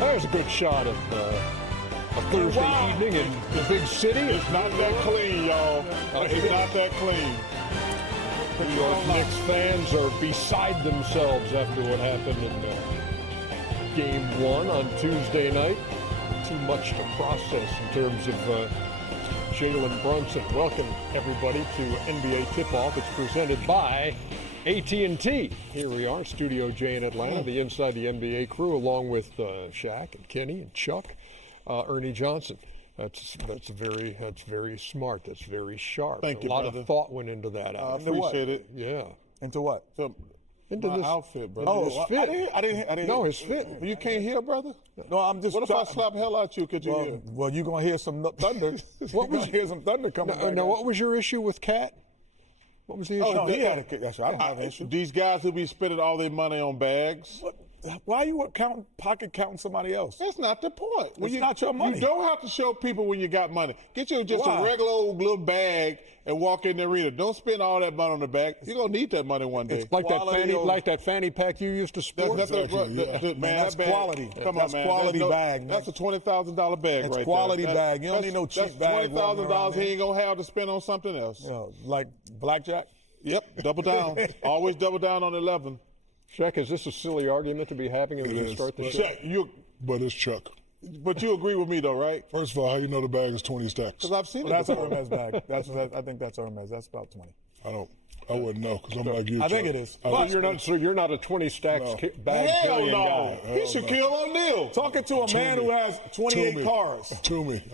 That was a good shot of a Thursday evening in the big city. It's not that clean, y'all. It's not that clean. New York Knicks fans are beside themselves after what happened in Game 1 on Tuesday night. Too much to process in terms of Jalen Brunson. Welcome, everybody, to NBA Tip-Off. It's presented by AT&T. Here we are, Studio J in Atlanta, the Inside the NBA crew, along with Shaq and Kenny and Chuck, Ernie Johnson. That's very smart. That's very sharp. Thank you, a lot brother. of thought went into that. I appreciate it. Yeah. Into what? Into this outfit, brother. Oh, his fit. I didn't. No, his fit. You can't hear, brother? No, I'm just. What if I slap hell out you? Could you hear? Well, you're gonna hear some thunder. What was hear some thunder coming? Now, what was your issue with Cat? What was the issue? Oh, no, he had a. That's right. I don't have an issue. These guys who be spending all their money on bags. What? Why are you counting somebody else? That's not the point. It's not your money. You don't have to show people when you got money. Get you just Why? a regular old little bag and walk in the arena. Don't spend all that money on the bag. You're gonna need that money one day. It's like that fanny pack you used to sport. That's Man, that's that bag, quality. Come That's on, man. quality bag, man. That's a $20,000 bag That's right quality there. bag. You don't need no cheap bag. $20,000 he ain't gonna have to spend on something else. Like blackjack. Yep, double down. Always double down on 11. Shaq, is this a silly argument to be having as we start the show? But it's Chuck. But you agree with me, though, right? First of all, how you know the bag is 20 stacks? Because I've seen it That's before. Hermes bag. I think that's Hermes. That's about 20. I wouldn't know because I'm like you. I Chuck. think it is. So you're not a 20 stacks bag Hell carrying no. guy. He Shaquille O'Neal. Talking to a man who has 28 cars. Toomey.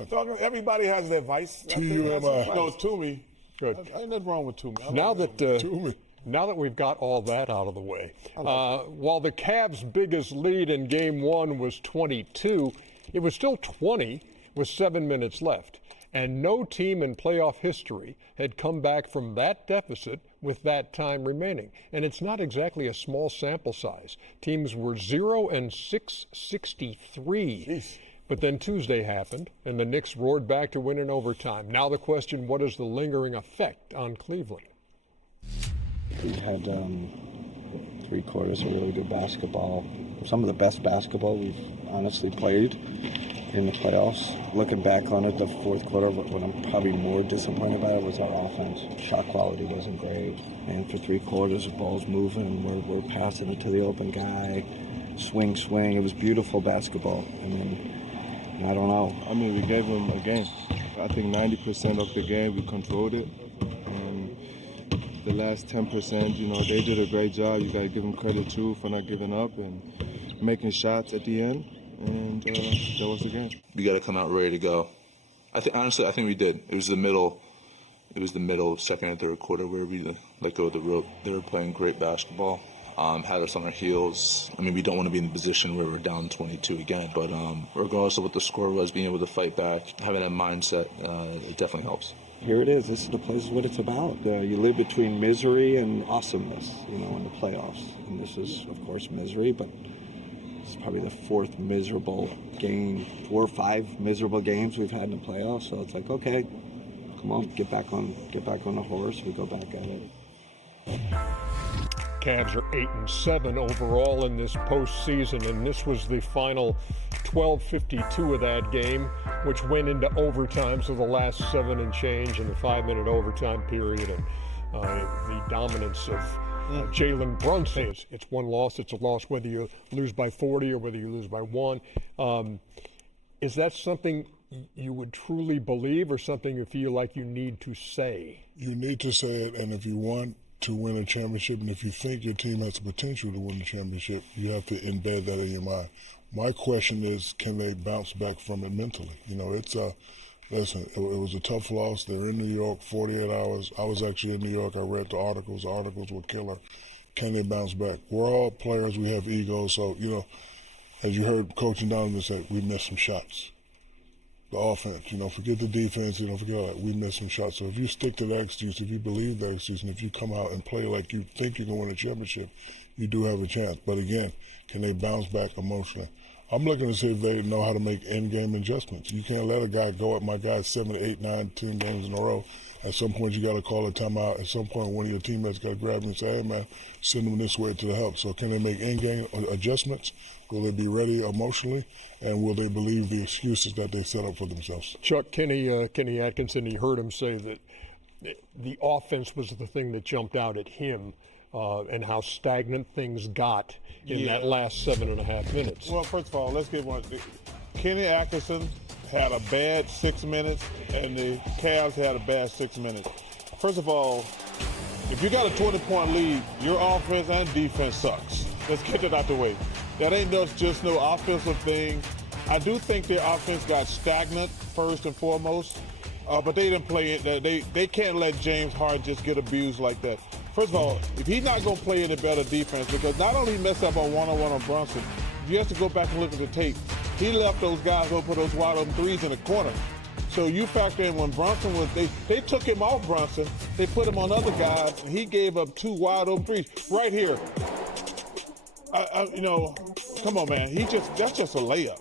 Everybody has their vice. T-U-M-I. No, Toomey. Good. Ain't nothing wrong with Toomey. Now that we've got all that out of the way, while the Cavs' biggest lead in Game 1 was 22, it was still 20 with 7 minutes left. And no team in playoff history had come back from that deficit with that time remaining. And it's not exactly a small sample size. Teams were 0 and 663. Jeez. But then Tuesday happened, and the Knicks roared back to win in overtime. Now the question, what is the lingering effect on Cleveland? We had 3 quarters of really good basketball. Some of the best basketball we've honestly played in the playoffs. Looking back on it, the fourth quarter, what I'm probably more disappointed about it was our offense. Shot quality wasn't great. And for 3 quarters, the ball's moving. We're passing it to the open guy. Swing. It was beautiful basketball. I mean, I don't know. I mean, we gave them a game. I think 90% of the game we controlled it. The last 10%, they did a great job. You got to give them credit, too, for not giving up and making shots at the end. And that was the game. We got to come out ready to go. Honestly, I think we did. It was the middle of second and third quarter where we let go of the rope. They were playing great basketball. Had us on our heels. I mean, we don't want to be in the position where we're down 22 again. But regardless of what the score was, being able to fight back, having that mindset, it definitely helps. Here it is. This is the place what it's about. You live between misery and awesomeness, in the playoffs. And this is, of course, misery, but it's probably the 4th miserable game, 4 or 5 miserable games we've had in the playoffs. So it's like, okay, come on, get back on the horse. We go back at it. Cavs are 8-7 overall in this postseason, and this was the final 12:52 of that game, which went into overtime, so the last 7 and change in the 5-minute overtime period, and the dominance of Jalen Brunson. It's one loss, it's a loss whether you lose by 40 or whether you lose by 1. Is that something you would truly believe or something you feel like you need to say? You need to say it, and if you want to win a championship, and if you think your team has the potential to win the championship, you have to embed that in your mind. My question is, can they bounce back from it mentally? Listen, it was a tough loss. They're in New York, 48 hours. I was actually in New York. I read the articles. The articles were killer. Can they bounce back? We're all players. We have egos. So, as you heard Coach and Donovan say, we missed some shots. The offense, forget the defense, forget all that. We missed some shots. So if you stick to that excuse, if you believe that excuse, and if you come out and play like you think you're going to win a championship, you do have a chance. But again, can they bounce back emotionally? I'm looking to see if they know how to make in-game adjustments. You can't let a guy go at my guy 7, 8, 9, 10 games in a row. At some point, you got to call a timeout. At some point, one of your teammates got to grab him and say, hey, man, send them this way to the help. So can they make in-game adjustments? Will they be ready emotionally? And will they believe the excuses that they set up for themselves? Chuck, Kenny Atkinson, he heard him say that the offense was the thing that jumped out at him and how stagnant things got in that last 7.5 minutes. Well, first of all, let's get one. Kenny Atkinson had a bad 6 minutes, and the Cavs had a bad 6 minutes. First of all, if you got a 20-point lead, your offense and defense sucks. Let's get it out the way. That ain't just no offensive thing. I do think their offense got stagnant first and foremost, but they didn't play it. They can't let James Harden just get abused like that. First of all, if he's not going to play any better defense, because not only he messed up on one-on-one on Brunson, you have to go back and look at the tape. He left those guys open for those wide open threes in the corner. So you factor in when Brunson was, they took him off Brunson, they put him on other guys, and he gave up 2 wide open threes right here. Come on, man. That's just a layup.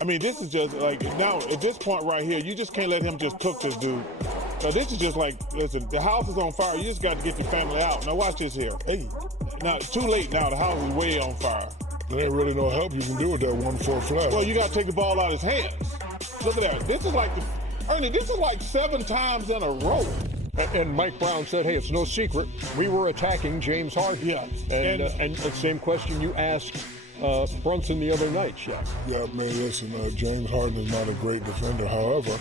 I mean, this is just like, now at this point right here, you just can't let him just cook this dude. So this is just like, listen, the house is on fire. You just got to get your family out. Now watch this here. Hey, now it's too late now. The house is way on fire. There ain't really no help you can do with that 1-4 flat. Well, you got to take the ball out of his hands. Look at that. This is like, Ernie, this is like 7 times in a row. And Mike Brown said, hey, it's no secret. We were attacking James Harden. Yeah. And the same question you asked Brunson the other night, Shaq. Yeah, man, listen, James Harden is not a great defender. However,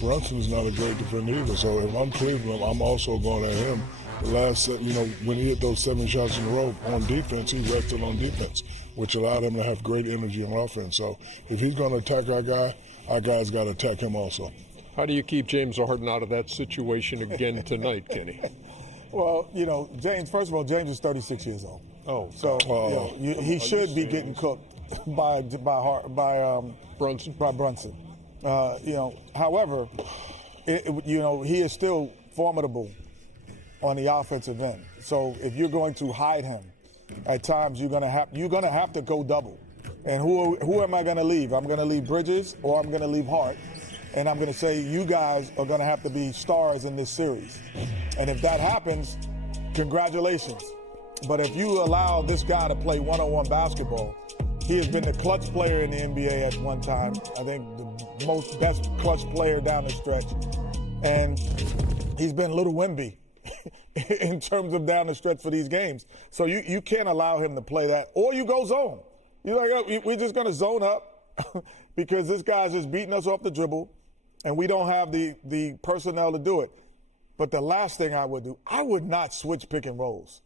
Brunson is not a great defender either. So if I'm Cleveland, I'm also going at him. The last, when he hit those 7 shots in a row on defense, he rested on defense, which allowed him to have great energy on offense. So if he's going to attack our guy's got to attack him also. How do you keep James Harden out of that situation again tonight, Kenny? Well, James, first of all, James is 36 years old. Oh, so he should be getting cooked by Brunson. By Brunson. However, he is still formidable on the offensive end. So if you're going to hide him, at times you're gonna have to go double. And who am I going to leave? I'm going to leave Bridges or I'm going to leave Hart. And I'm going to say you guys are going to have to be stars in this series. And if that happens, congratulations. But if you allow this guy to play one-on-one basketball, he has been the clutch player in the NBA at one time. I think the best clutch player down the stretch. And he's been little Wemby in terms of down the stretch for these games. So you can't allow him to play that. Or you go zone. You're like, oh, we're just going to zone up because this guy's just beating us off the dribble. And we don't have the personnel to do it. But the last thing I would do, I would not switch pick and rolls.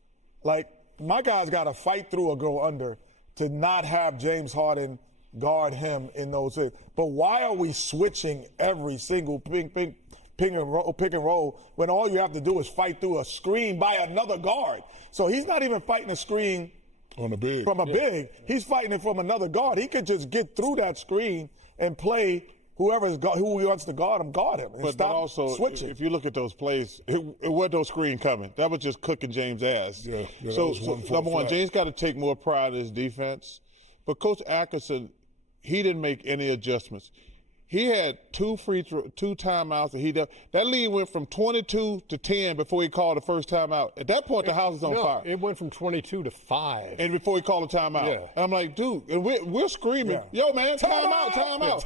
Like, my guy's got to fight through or go under to not have James Harden guard him in those things. But why are we switching every single pick and roll when all you have to do is fight through a screen by another guard? So he's not even fighting a screen from a big. He's fighting it from another guard. He could just get through that screen and play who he wants to guard him, and but stop also, switching. If you look at those plays, it wasn't no screen coming. That was just cooking James' ass. Yeah, so number one, James got to take more pride in his defense. But Coach Atkinson, he didn't make any adjustments. He had 2 timeouts, and that lead went from 22 to 10 before he called the first timeout. At that point, the house is on fire. It went from 22 to 5. And before he called a timeout. Yeah. And I'm like, dude, and we're screaming, yo, man, timeout.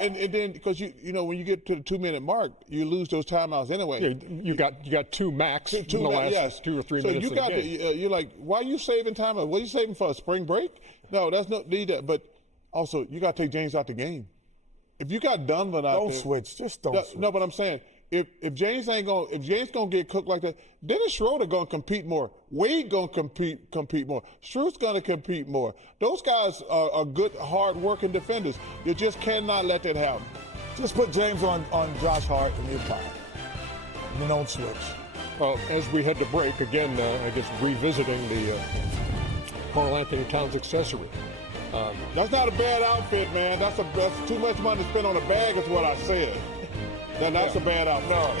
And then, because when you get to the 2-minute mark, you lose those timeouts anyway. Yeah, you got 2 max in the last 2 or 3 minutes of the game. You're like, why are you saving timeout? What are you saving for, a spring break? No, that's not needed. But also, you got to take James out the game. If you got Donovan out there, don't switch. Just don't switch. No, but I'm saying if James gonna get cooked like that, Dennis Schroeder gonna compete more. Wade gonna compete more. Struth's gonna compete more. Those guys are good, hard-working defenders. You just cannot let that happen. Just put James on Josh Hart and you're fine. You don't switch. As we head to break, again, I guess revisiting the Karl Anthony Towns accessory. That's not a bad outfit, man. That's too much money to spend on a bag is what I said. That's a bad outfit. No.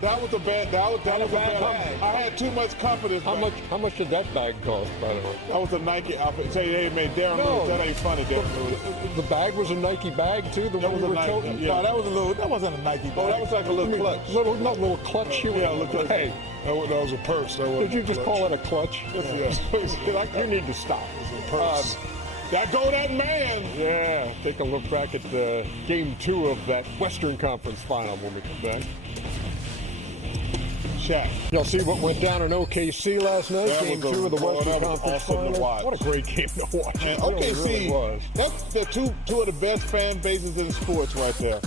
That was a bad. That was a bad. I had too much confidence. How much did that bag cost, by the way? That was a Nike outfit. Say, hey man, Darren Lewis, that ain't funny, Darren Lewis. The bag was a Nike bag too. That was a Nike. No, that wasn't a Nike bag. Oh, that was like a little clutch. Little clutch shoe. Yeah, look like. Hey, That was a purse. did you just call it a clutch? You need to stop. Purse. That go that man. Yeah, take a look back at game 2 of that Western Conference final when we come back. Shaq. Y'all see what went down in OKC last night? That Game was 2 of the that Western was Conference awesome to final. watch. What a great game to watch. And It really, really was. that's the two of the best fan bases in sports right there.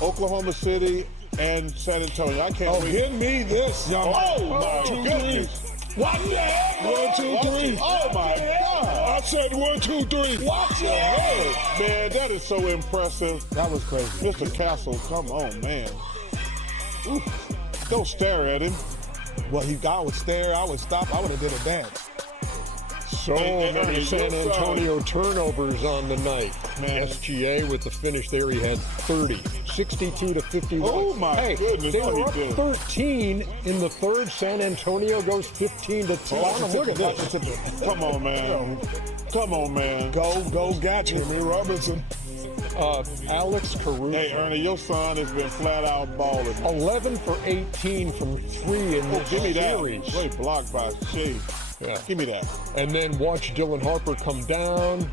Oklahoma City and San Antonio. I can't wait. Give me this, young Oh, my goodness. Watch your head. 1, 2, 3. Oh, my God. I said 1, 2, 3. Watch your head. Man, that is so impressive. That was crazy. Mr. Castle, come on, man. Ooh. Don't stare at him. Well, I would stare, I would stop, I would have did a dance. So many San Antonio turnovers on the night. Man. SGA with the finish there, he had 30, 62 to 51. Oh, my goodness. They No, were he up didn't. 13 in the third. San Antonio goes 15 to 10. Look at this. Come on, man. Come on, man. Go, gotcha. Jimmy Robinson. Alex Caruso. Hey, Ernie, your son has been flat out balling. 11 for 18 from 3 in this Give me that. series. Great block by Shea. Yeah. Give me that. And then watch Dylan Harper come down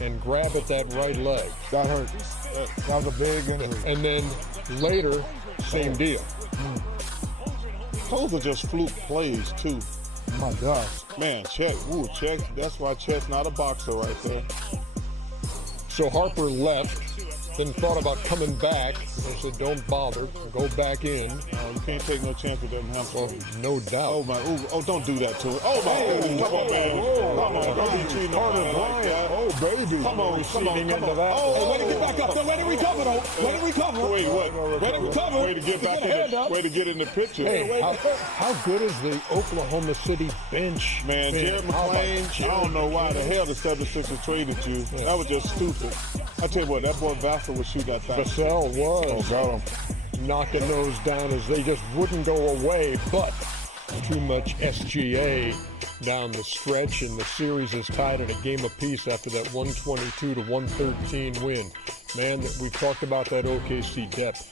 and grab at that right leg. That hurt. That was a big injury. And then later, same deal. Those are just fluke plays, too. Oh my gosh. Man, Chet. Ooh, Chet. That's why Chet's not a boxer right there. So Harper left, then thought about coming back. I said, don't bother, go back in. Oh, you can't take no chance with them hamstrings. No doubt. Oh, my. Ooh, oh, don't do that to it. Oh, my goodness. Come on, man. Come on. Don't be treating Carter nobody like that. Bryant. Oh, baby. Come on, come on, come on. Oh, way to get back up. Way to recover, though. Way to recover. Wait, what? Way to recover. Way to get back in the, way to get in the picture. Hey, how good is the Oklahoma City bench? Man, been? Jared McClain, I don't know why the hell the 76ers traded you. That was just stupid. I tell you what, that boy Vassell would shoot that thing. Vassell was knocking those down as they just wouldn't go away, but too much SGA down the stretch, and the series is tied at a game apiece after that 122 to 113 win. Man, we've talked about that OKC depth.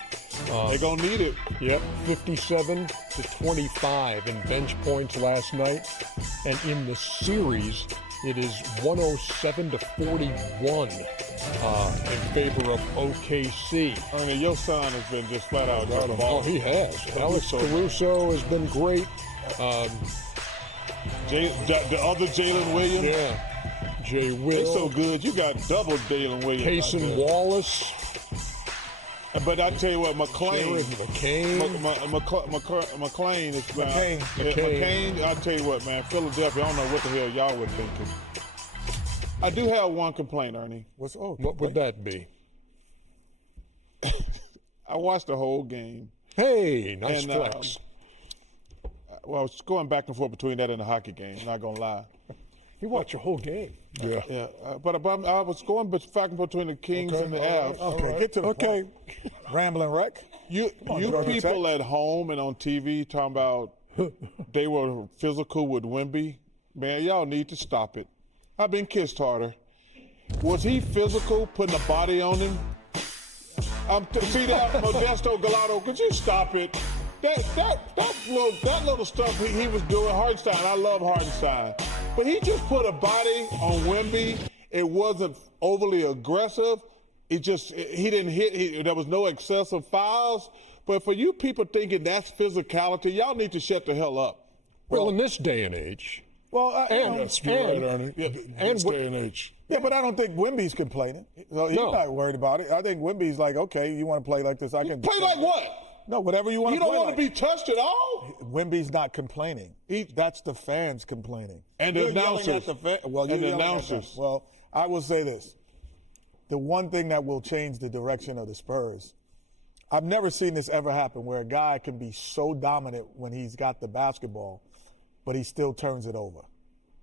They're going to need it. Yep, 57 to 25 in bench points last night, and in the series, it is 107 to 41 in favor of OKC. I mean, your son has been just flat out got him. Oh, he has. Alex Caruso has been great. The other Jalen Williams. Yeah. Jay They're Will. so good. You got double Jalen Williams. Payson Wallace. But I tell you what, McClain. McCain. McClain is McCain. McCain. I tell you what, man, Philadelphia. I don't know what the hell y'all were thinking. I do have one complaint, Ernie. What would that be? I watched the whole game. Hey, nice And, flex. Well, I was going back and forth between that and the hockey game. Not gonna lie. You watch the whole game. Yeah. Yeah, but I was going back and forth between the Kings and the Avs. Okay, get to the point. Rambling wreck. You people at home and on TV talking about they were physical with Wemby. Man, y'all need to stop it. I've been kissed harder. Was he physical, putting a body on him? See that, Modesto Galato? Could you stop it? That little stuff he was doing, Hardenstein. I love Hardenstein, but he just put a body on Wemby. It wasn't overly aggressive. He didn't hit. There was no excessive fouls. But for you people thinking that's physicality, y'all need to shut the hell up. Well, in this day and age. Well, That's right, Ernie. This day and age. yeah, but I don't think Wemby's complaining. So he's No. not worried about it. I think Wemby's like, okay, you want to play like this? I can Play like what? No, whatever you want You to play. don't want to like. be touched at all? Wemby's not complaining. That's the fans complaining. And the You're yelling announcers. at the you're And the yelling at them. announcers. Well, I will say this. The one thing that will change the direction of the Spurs, I've never seen this ever happen, where a guy can be so dominant when he's got the basketball, but he still turns it over.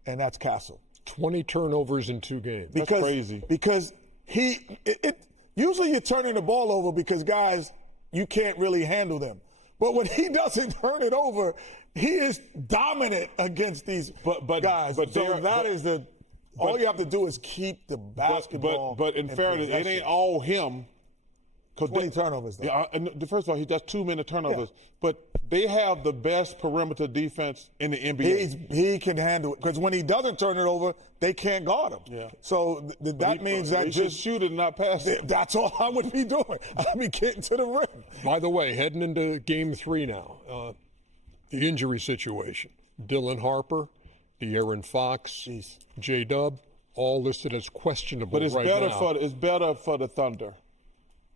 And that's Castle. 20 turnovers in 2 games. Because, crazy. Because usually you're turning the ball over because guys you can't really handle them. But when he doesn't turn it over, he is dominant against these guys. But so that is the all you have to do is keep the basketball. But in fairness, it ain't all him. 20 turnovers, though. Yeah, and first of all, he does 2 minute turnovers. Yeah. But they have the best perimeter defense in the NBA. He can handle it. Because when he doesn't turn it over, they can't guard him. Yeah. So that means that just shoot it and not pass it. That's all I would be doing. I'd be getting to the rim. By the way, heading into Game 3 now, the injury situation. Dylan Harper, De'Aaron Fox, J-Dub, all listed as questionable but it's right better now. It's better for the Thunder.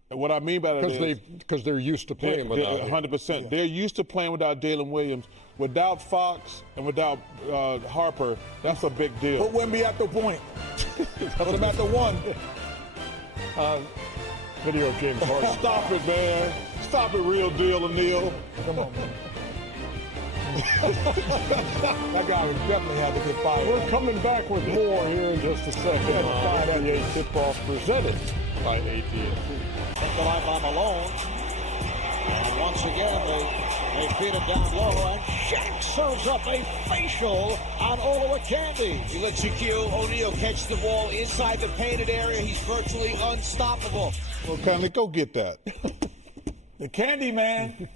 And what I mean by that is because they're used to playing without 100%. Yeah. They're used to playing without Jalen Williams. Without Fox and without Harper, that's a big deal. Put Wemby at the point. Put him at the 1. Video of James Harden. Stop it, man. Stop it, real deal, O'Neal. Come on, man. That guy would definitely have to get fired. We're coming back with more here in just a second. NBA tip-off presented by AT&T. The line by Malone. And once again, they feed it down low, and Shaq serves up a facial on Olowokandi. He let Shaquille O'Neal catch the ball inside the painted area. He's virtually unstoppable. Well, Conley, go get that. The Candyman.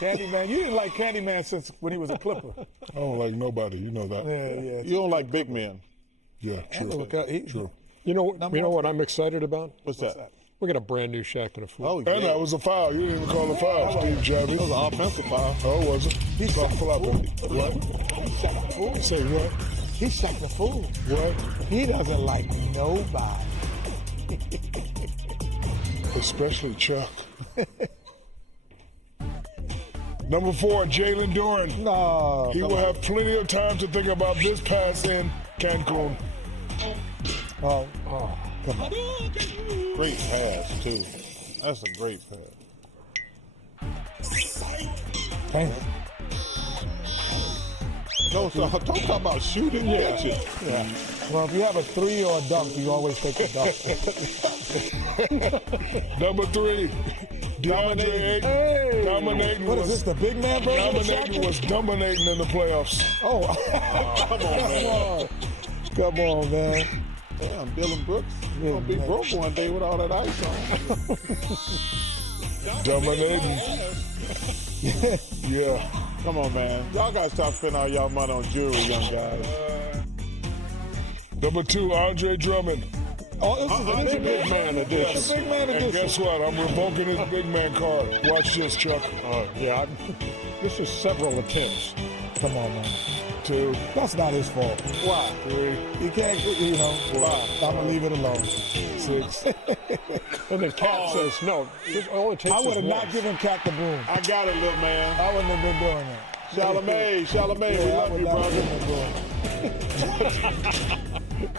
Candyman. You didn't like Candyman since when he was a Clipper. I don't like nobody. You know that. Yeah. You don't like big men. Yeah, true. True. You know what I'm excited about? What's that? We got a brand new Shaqtin A Fool. Oh, yeah. And that was a foul. You didn't even call a foul, Steve Javis. That was an offensive foul. Oh, was it? He's called Shaq What? He's Shaq A Fool. Say what? He's Shaq A Fool. What? He doesn't like nobody. Especially Chuck. Number 4, Jalen Duren. No. He will have plenty of time to think about this pass in Cancun. Oh, come on. Great pass, too. That's a great pass. Damn. Don't talk about shooting. Yeah. Well, if you have a 3 or a dunk, you always take a dunk. Number 3, DeAndre Ayton. Hey. Dominating. What is this, the big man version of Dominating was dominating in the playoffs. Oh, come on, man. Damn, Dylan Brooks. You're going to be broke one day with all that ice on. Dominating. Yeah. Come on, man. Y'all got to stop spending all y'all money on jewelry, young guys. Number 2, Andre Drummond. Oh, this is a big man edition. Yes. Big man edition. And guess what? I'm revoking his big man card. Watch this, Chuck. This is several attempts. Come on, man. 2. That's not his fault. Why? 3. He can't, Why? I'm going to leave it alone. 6. And then Cat says, no, all it takes I would have is not one. given Cat the broom. I got it, little man. I wouldn't have been doing that. Chalamet, we love you, brother.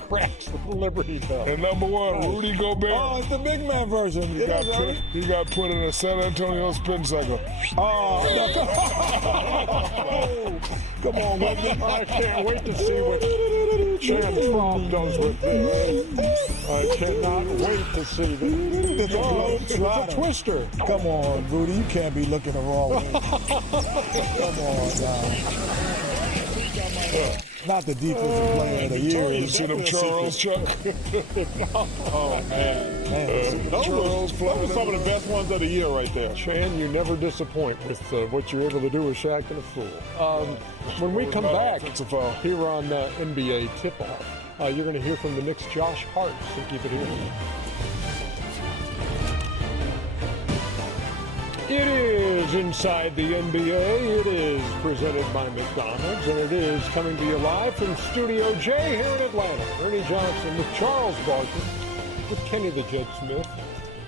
Cracks the Liberty Bell. And number 1, Rudy Gobert. Oh, it's the big man version. He got put in a San Antonio spin cycle. Oh, no, come on, Wemby. I can't wait to see what Chan Trump does with this. I cannot wait to see this. It's a twister. Come on, Rudy. You can't be looking the wrong way. Come on, now. Not the defensive player of the year. You see them Charles, Chuck? Oh, man. Those are some of the best ones of the year right there. Chan, you never disappoint with what you're able to do with Shaqtin A Fool. When we come back here on NBA Tip-Off, you're going to hear from the Knicks' Josh Hart, so keep it here. It is Inside the NBA. It is presented by McDonald's, and it is coming to you live from Studio J here in Atlanta. Ernie Johnson with Charles Barkley, with Kenny the Jet Smith,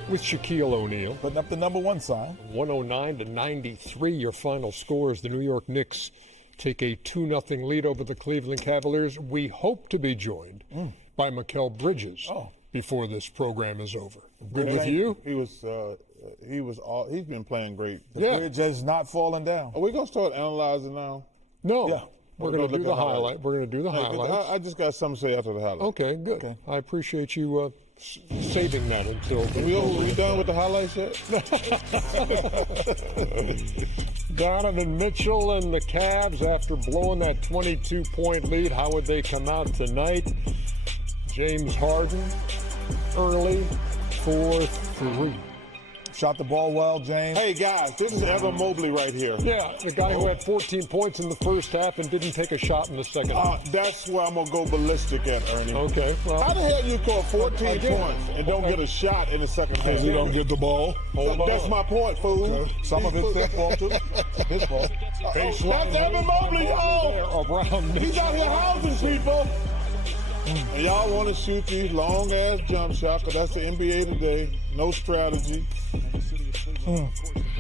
with Shaquille O'Neal. Putting up the number 1 sign. 109-93, your final score as the New York Knicks take a 2-0 lead over the Cleveland Cavaliers. We hope to be joined by Mikal Bridges before this program is over. Good with you? He's been playing great. The bridge has not fallen down. Are we going to start analyzing now? No. Yeah. We're going to do the highlight. We're going to do the highlights. I just got something to say after the highlight. Okay, good. Okay. I appreciate you saving that until We done with the highlights yet? Donovan Mitchell and the Cavs, after blowing that 22-point lead, how would they come out tonight? James Harden, early for 3. Shot the ball well, James. Hey, guys, this is Evan Mobley right here. Yeah, the guy who had 14 points in the first half and didn't take a shot in the second half. That's where I'm going to go ballistic at, Ernie. Okay. Well, how the hell you score 14 points and don't get a shot in the second half? You don't get the ball. That's my point, fool. Okay. Some of it's their fault, too. His fault. That's Evan Mobley, He's out here housing people. And y'all want to shoot these long-ass jump shots, because that's the NBA today. No strategy.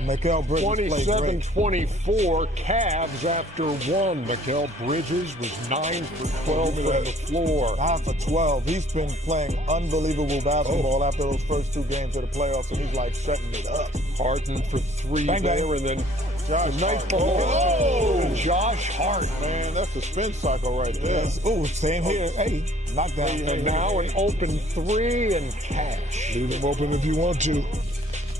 Mikal Bridges played great. 27-24, Cavs after 1. Mikal Bridges was 9 for 12 on the floor. 9 for 12. He's been playing unbelievable basketball after those first 2 games of the playoffs, and he's like setting it up. Harden for 3 Bang, there, bang. and then Josh nice Hart. ball. Josh Hart. Man, that's the spin cycle right there. Yes. Oh, same here. Hey, knockdown. And now an open 3 and cash. Leave them open if you want to.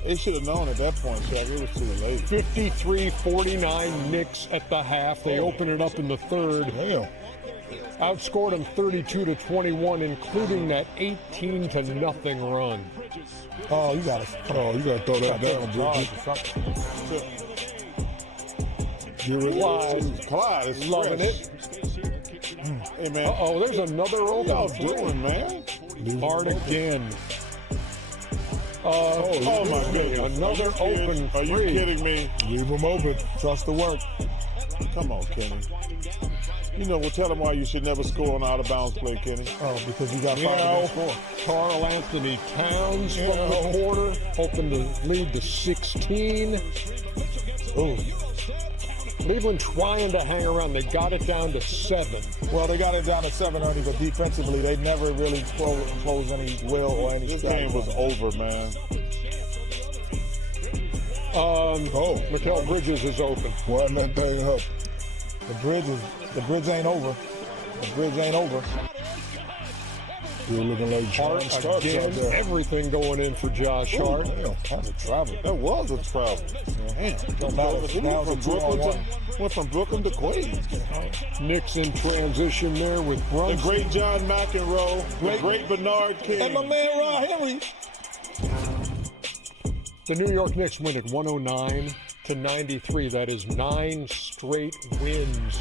They should have known at that point, Shaq. It was too late. 53-49 Knicks at the half. They open it up in the third. Damn. Outscored them 32-21, including that 18-0 run. Oh, you got to throw that down, Bridges. Clyde is loving fresh. it. Hey, man. Uh-oh, there's another What y'all open 3. doing, man? Hard again. Oh, my goodness. Another open 3. Are you kidding me? Leave them open. trust the work. Come on, Kenny. You know, we'll tell them why you should never score on out-of-bounds play, Kenny. Oh, because you got 5 against 4. Carl Anthony Towns from the quarter, opened the lead to 16. Ooh. Cleveland trying to hang around. They got it down to 7. Well, they got it down to 7, Ernie, but defensively, they never really closed any will or any This strike. game was over, man. Mikal Bridges is open. Widen that thing up. The bridge ain't over. The bridge ain't over. You're looking like John Starks out Again, there. everything going in for Josh Hart. Damn, that's a travel. That was a travel. Damn. Don't matter. Now it's a 2-on-1. Went from Brooklyn to Queens. Knicks in transition there with The Brunson. great John McEnroe. The great Bernard King. And my man Ron Henry. The New York Knicks win at 109-93. That is 9 straight wins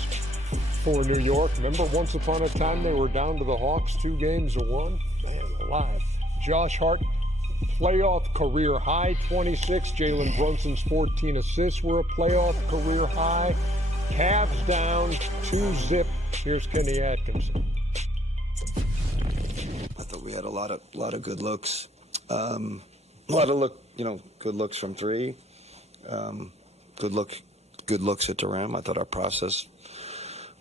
for New York. Remember, once upon a time they were down to the Hawks 2 games to 1? Man alive. Josh Hart, playoff career high 26. Jalen Brunson's 14 assists were a playoff career high. Cavs down 2-0. Here's Kenny Atkinson. I thought we had a lot of good looks. Good looks from 3. Good looks at the rim. I thought our process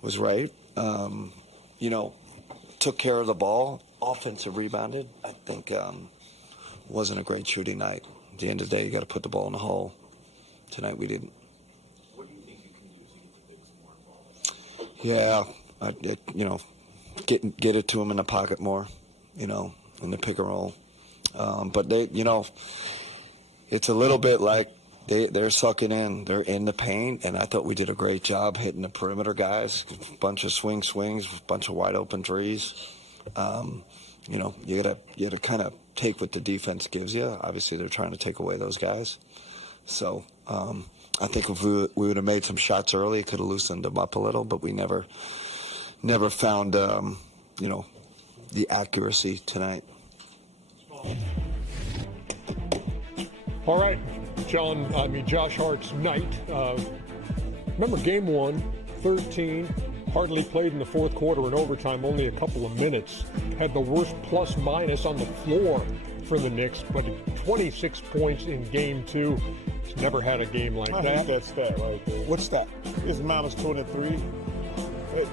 was right. Took care of the ball. Offensive rebounded. I think wasn't a great shooting night. At the end of the day, you got to put the ball in the hole. Tonight we didn't. What do you think you can do so you can get more involved? Get it to them in the pocket more. In the pick and roll. But they, it's a little bit like they're sucking in. They're in the paint, and I thought we did a great job hitting the perimeter guys. A bunch of swings, a bunch of wide open threes. You gotta kind of take what the defense gives you. Obviously, they're trying to take away those guys. So I think if we would have made some shots early, it could have loosened them up a little. But we never found the accuracy tonight. All right, Josh Hart's night. Remember game 1, 13, hardly played in the fourth quarter and overtime, only a couple of minutes. Had the worst plus-minus on the floor for the Knicks, but 26 points in game 2. He's never had a game like I that. hate that stat right there. What's that? It's minus 23.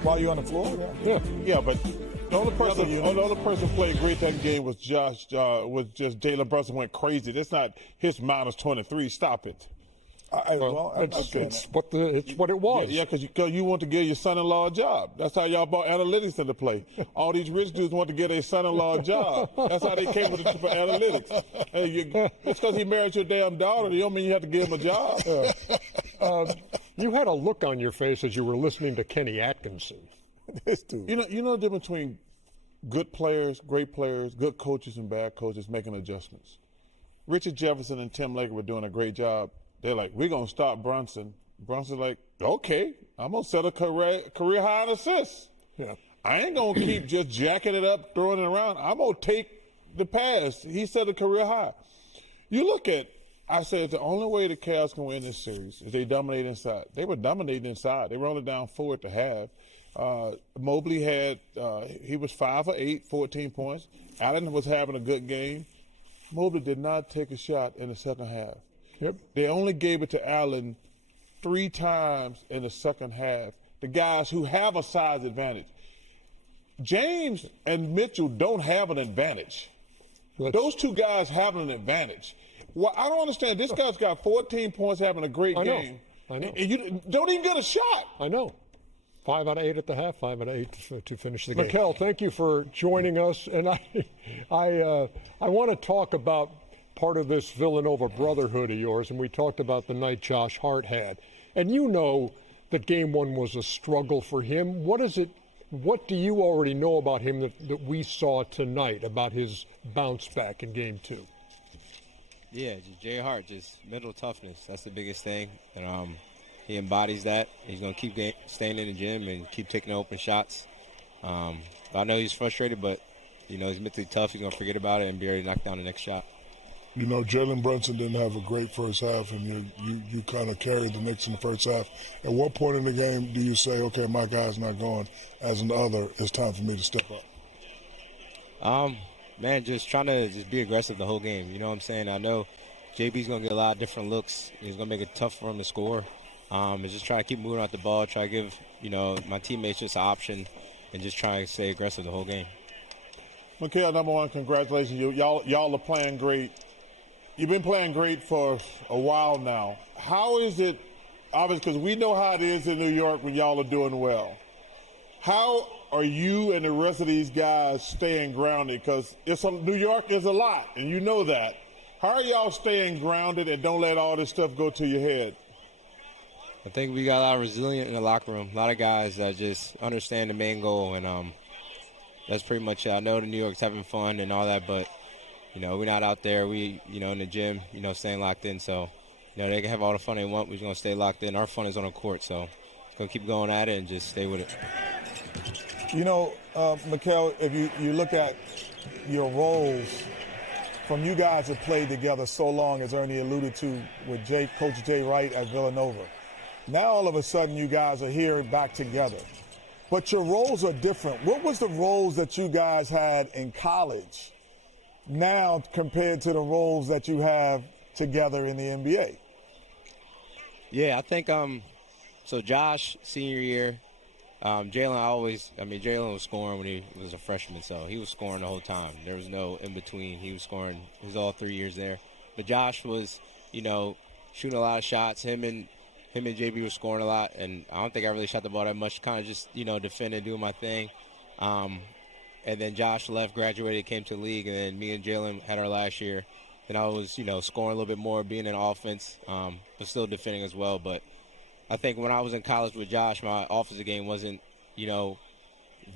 While you're on the floor? Yeah, but the only person played great that game was just Jalen Brunson went crazy. That's not his minus 23. Stop it. It's what it was. Yeah, because you want to give your son-in-law a job. That's how y'all brought analytics into play. All these rich dudes want to get their son-in-law a job. That's how they came with for analytics. Hey, it's because he married your damn daughter. You don't mean you have to give him a job. You had a look on your face as you were listening to Kenny Atkinson. This dude. You know the difference between good players, great players, good coaches, and bad coaches making adjustments. Richard Jefferson and Tim Laker were doing a great job. They're like, we're going to stop Brunson. Brunson's like, okay, I'm going to set a career high in assists. Yeah. I ain't going to keep just jacking it up, throwing it around. I'm going to take the pass. He set a career high. You look at, I said the only way the Cavs can win this series is they dominate inside. They were dominating inside. They were only down 4 at the half. Mobley had, he was 5 for 8, 14 points. Allen was having a good game. Mobley did not take a shot in the second half. Yep. They only gave it to Allen 3 times in the second half. The guys who have a size advantage. James and Mitchell don't have an advantage. Those 2 guys have an advantage. Well, I don't understand. This guy's got 14 points, having a great game. I know. And you don't even get a shot. I know. 5 out of 8 at the half, 5 out of 8 to finish the game. Mikal, thank you for joining us. And I want to talk about part of this Villanova brotherhood of yours, and we talked about the night Josh Hart had. And you know that Game 1 was a struggle for him. What do you already know about him that we saw tonight, about his bounce back in Game 2? Yeah, Jay Hart, just mental toughness. That's the biggest thing. And he embodies that. He's going to keep staying in the gym and keep taking open shots. I know he's frustrated, but, he's mentally tough. He's going to forget about it and be ready to knock down the next shot. Jalen Brunson didn't have a great first half, and you kind of carried the Knicks in the first half. At what point in the game do you say, okay, my guy's not going, as an other, it's time for me to step up? Man, just trying to be aggressive the whole game. You know what I'm saying? I know JB's going to get a lot of different looks. He's going to make it tough for him to score. And just try to keep moving out the ball, try to give, my teammates just an option, and just try to stay aggressive the whole game. Mikal, number one, congratulations. Y'all are playing great. You've been playing great for a while now. How is it, obviously, because we know how it is in New York when y'all are doing well. How are you and the rest of these guys staying grounded? Because New York is a lot, and you know that. How are y'all staying grounded and don't let all this stuff go to your head? I think we got a lot of resilience in the locker room. A lot of guys that just understand the main goal, and that's pretty much it. I know the New York's having fun and all that, but we're not out there. We, in the gym, staying locked in. So, they can have all the fun they want. We're just going to stay locked in. Our fun is on the court, so it's going to keep going at it and just stay with it. Mikal, if you look at your roles, from you guys have played together so long, as Ernie alluded to, with Coach Jay Wright at Villanova. Now all of a sudden you guys are here back together. But your roles are different. What was the roles that you guys had in college now compared to the roles that you have together in the NBA? Yeah, I think so Josh, senior year, Jalen was scoring when he was a freshman, so he was scoring the whole time. There was no in between. He was scoring his all 3 years there. But Josh was, shooting a lot of shots. Him and JB were scoring a lot, and I don't think I really shot the ball that much, kind of just, defending, doing my thing. And then Josh left, graduated, came to the league, and then me and Jalen had our last year. Then I was, scoring a little bit more, being in offense, but still defending as well. But I think when I was in college with Josh, my offensive game wasn't,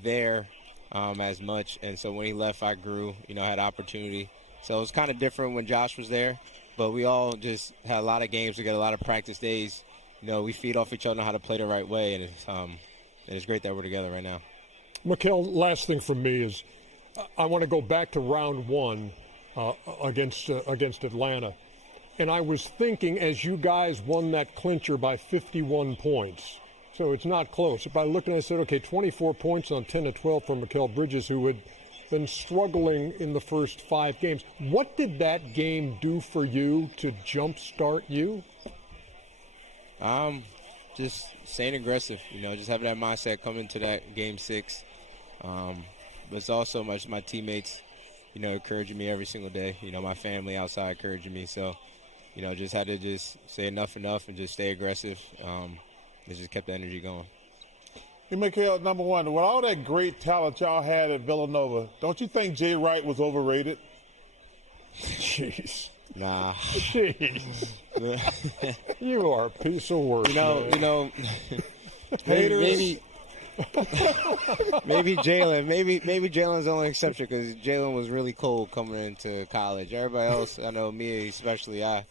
there as much. And so when he left, I grew, had opportunity. So it was kind of different when Josh was there. But we all just had a lot of games. We got a lot of practice days. We feed off each other, know how to play the right way. And it's great that we're together right now. Mikal, last thing from me is I want to go back to round 1 against Atlanta. And I was thinking, as you guys won that clincher by 51 points, so it's not close. If I looked and I said, okay, 24 points on 10 of 12 from Mikal Bridges, who had been struggling in the first 5 games. What did that game do for you to jumpstart you? Just staying aggressive, just having that mindset coming into that Game 6. But it's also my teammates, encouraging me every single day. My family outside encouraging me. So you know, just had to just say enough and just stay aggressive. It just kept the energy going. Hey, Mikal, number one, with all that great talent y'all had at Villanova, don't you think Jay Wright was overrated? Jeez. Nah. Jeez. You are a piece of work. You know, maybe Jalen. Maybe Jalen's the only exception because Jalen was really cold coming into college. Everybody else, I know me especially, I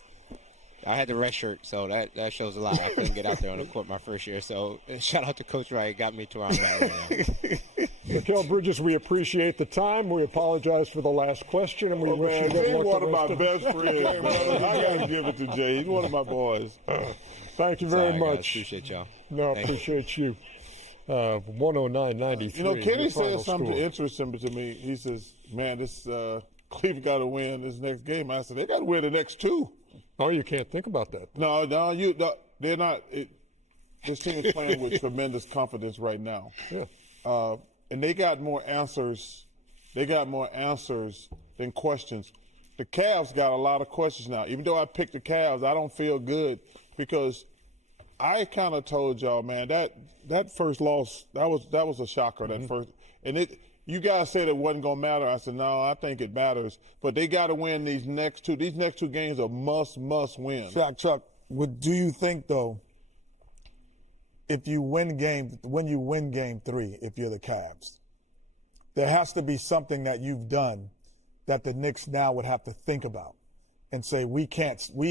had the red shirt, so that shows a lot. I couldn't get out there on the court my first year. So shout out to Coach Wright, got me to where I'm at right now. Mikal Bridges, we appreciate the time. We apologize for the last question, and we wish you good luck. He's one of my best friends. I got to give it to Jay. He's one of my boys. Thank you very much. Guys, appreciate y'all. No, appreciate you. 109.93. You know, Kenny said something interesting to me. He says, man, this Cleveland got to win this next game. I said, they got to win the next two. Oh, you can't think about that. No, they're not. This team is playing with tremendous confidence right now. Yeah. And they got more answers. They got more answers than questions. The Cavs got a lot of questions now. Even though I picked the Cavs, I don't feel good because I kind of told y'all, man, that first loss, that was a shocker. That first, and you guys said it wasn't gonna matter. I said, no, I think it matters. But they got to win these next two. These next two games are must win. Chuck, what do you think though? If you win game 3, if you're the Cavs, there has to be something that you've done that the Knicks now would have to think about and say, we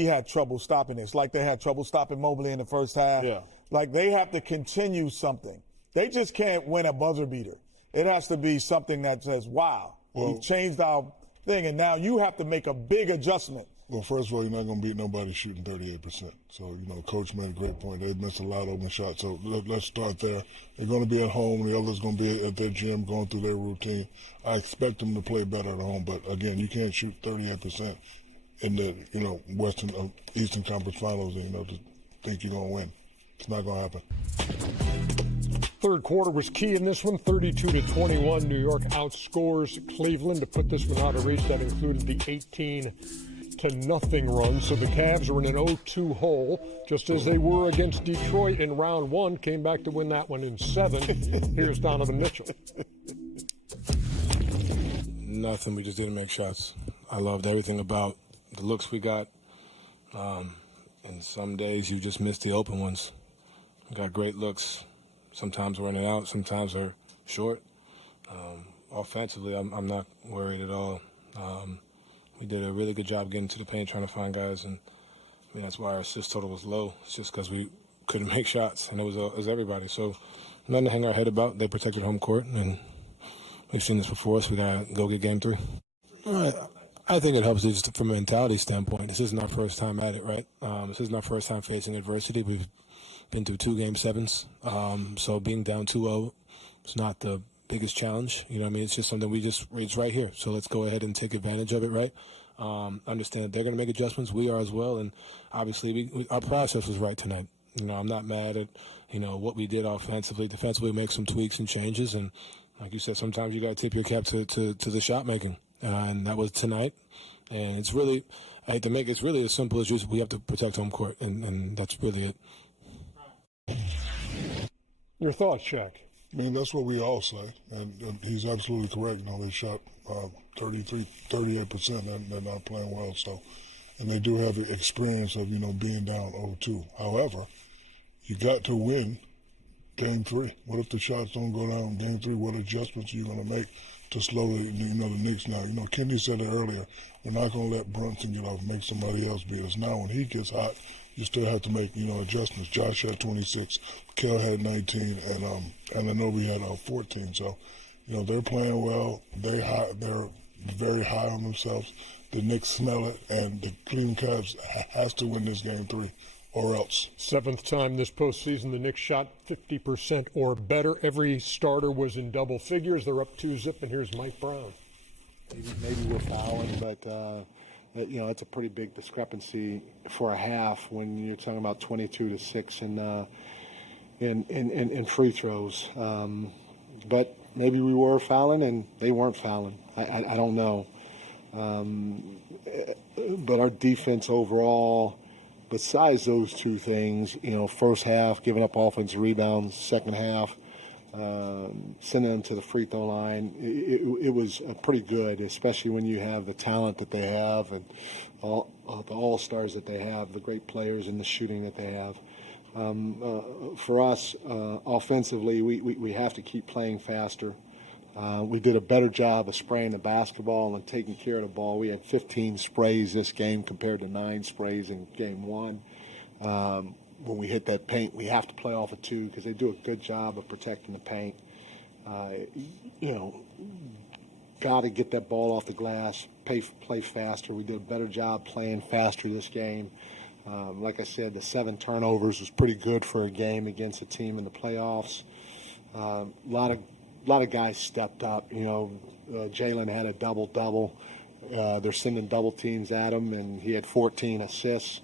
had trouble stopping this. Like they had trouble stopping Mobley in the first half. Yeah. Like they have to continue something. They just can't win a buzzer beater. It has to be something that says, wow, we've changed our thing, and now you have to make a big adjustment. Well, first of all, you're not going to beat nobody shooting 38%. So, Coach made a great point. They missed a lot of open shots. So let's start there. They're going to be at home. The others going to be at their gym going through their routine. I expect them to play better at home. But, again, you can't shoot 38% in the, Eastern Conference Finals and, to think you're going to win. It's not going to happen. Third quarter was key in this one, 32-21. New York outscores Cleveland to put this one out of reach. That included the 18-0 run. So the Cavs are in an 0-2 hole, just as they were against Detroit in round one. Came back to win that one in 7. Here's Donovan Mitchell. Nothing. We just didn't make shots. I loved everything about the looks we got. And some days you just miss the open ones. We got great looks. Sometimes we're in and out. Sometimes they're short. Offensively, I'm not worried at all. We did a really good job getting to the paint, trying to find guys, and that's why our assist total was low. It's just because we couldn't make shots, and it was everybody. So nothing to hang our head about. They protected home court, and we've seen this before, so we got to go get game 3. All right. I think it helps just from a mentality standpoint. This isn't our first time at it, right? This isn't our first time facing adversity. We've been through 2 Game 7s, so being down 2-0 is not the biggest challenge. It's just something it's right here. So let's go ahead and take advantage of it, right? Understand that they're going to make adjustments. We are as well, and obviously our process was right tonight. I'm not mad at what we did offensively. Defensively, we make some tweaks and changes, and like you said, sometimes you got to tip your cap to the shot making, and that was tonight. And it's really, it's really as simple as just we have to protect home court, and that's really it. Your thoughts, Shaq? That's what we all say, and he's absolutely correct. They shot 38%, and they're not playing well. So, and they do have the experience of being down 0-2. However, you got to win Game 3. What if the shots don't go down in Game 3? What adjustments are you going to make to slow the Knicks now? Kenny said it earlier. We're not going to let Brunson get off and make somebody else beat us. Now, when he gets hot, you still have to make, adjustments. Josh had 26, Kel had 19, and Anunoby had 14. So, they're playing well. They're very high on themselves. The Knicks smell it, and the Cleveland Cavs has to win this Game 3, or else. 7th time this postseason, the Knicks shot 50% or better. Every starter was in double figures. They're up 2-0, and here's Mike Brown. Maybe we're fouling, but it's a pretty big discrepancy for a half when you're talking about 22-6 in free throws. But maybe we were fouling and they weren't fouling. I don't know. But our defense overall, besides those two things, first half giving up offensive rebounds, second half sending them to the free throw line, it was pretty good, especially when you have the talent that they have and the all-stars that they have, the great players and the shooting that they have. For us, offensively, we have to keep playing faster. We did a better job of spraying the basketball and taking care of the ball. We had 15 sprays this game compared to 9 sprays in game 1. When we hit that paint, we have to play off of 2 because they do a good job of protecting the paint. Got to get that ball off the glass, play faster. We did a better job playing faster this game. Like I said, the 7 turnovers was pretty good for a game against a team in the playoffs. A lot of guys stepped up. Jalen had a double-double. They're sending double teams at him, and he had 14 assists.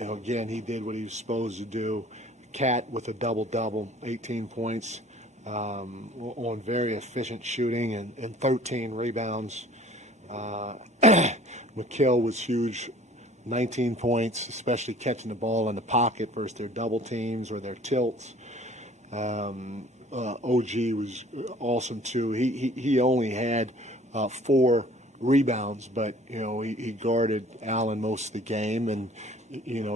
Again, he did what he was supposed to do. Cat with a double-double, 18 points on very efficient shooting and 13 rebounds. Mikal was huge, 19 points, especially catching the ball in the pocket versus their double teams or their tilts. OG was awesome too. He only had 4 rebounds, but he guarded Allen most of the game, and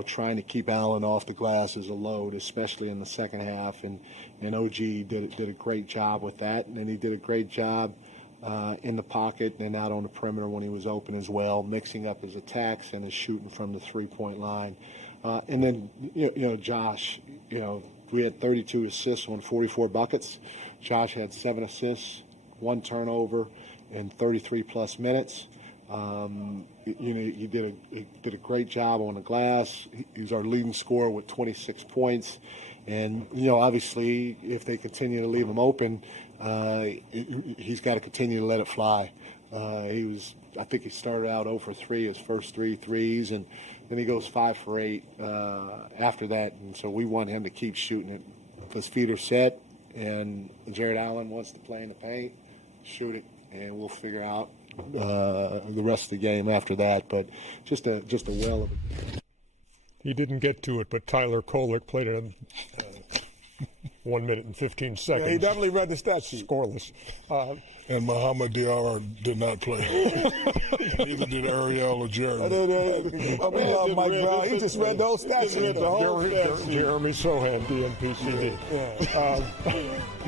trying to keep Allen off the glass is a load, especially in the second half. And OG did a great job with that, and then he did a great job in the pocket and out on the perimeter when he was open as well, mixing up his attacks and his shooting from the 3-point line. And then Josh, we had 32 assists on 44 buckets. Josh had 7 assists, 1 turnover, in 33-plus minutes. He did a great job on the glass. He's our leading scorer with 26 points. And, obviously, if they continue to leave him open, he's got to continue to let it fly. I think he started out 0 for 3, his first 3 threes, and then he goes 5 for 8 after that. And so we want him to keep shooting it. If his feet are set and Jared Allen wants to play in the paint, shoot it, and we'll figure out the rest of the game after that. But just a well of it. He didn't get to it, but Tyler Kolek played it 1 minute and 15 seconds. Yeah, he definitely read the stat sheet. Scoreless. And Muhammad Diarra did not play. Neither did Ariel or Jeremy. We love Mike Brown. He just read those stat sheets. Jeremy Sohan, DNPCD. Yeah.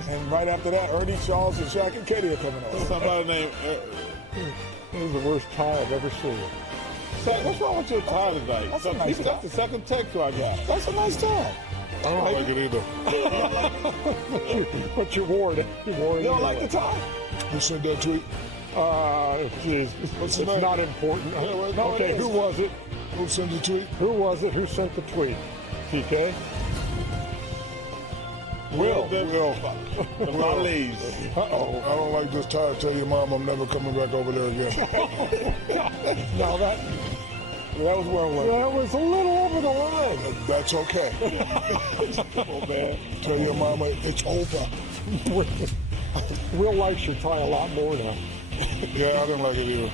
And right after that, Ernie, Charles, and Shaq and Katie are coming on. Somebody named This is the worst tie I've ever seen. What's wrong with your tie tonight? That's a nice tie. That's the second text I got. That's a nice tie. I don't like it either. But you wore it. You don't like the tie? Who sent that tweet? Jeez. It's not important. Okay, who was it? Who sent the tweet? Who was it? Who sent the tweet? TK? Will. The Mollies. Uh-oh. I don't like this tie. Tell your mom I'm never coming back over there again. No, that was well worth. That was a little over the line. That's okay. Oh, man. Tell your mama it's over. Will likes your tie a lot more now. Yeah, I didn't like it either.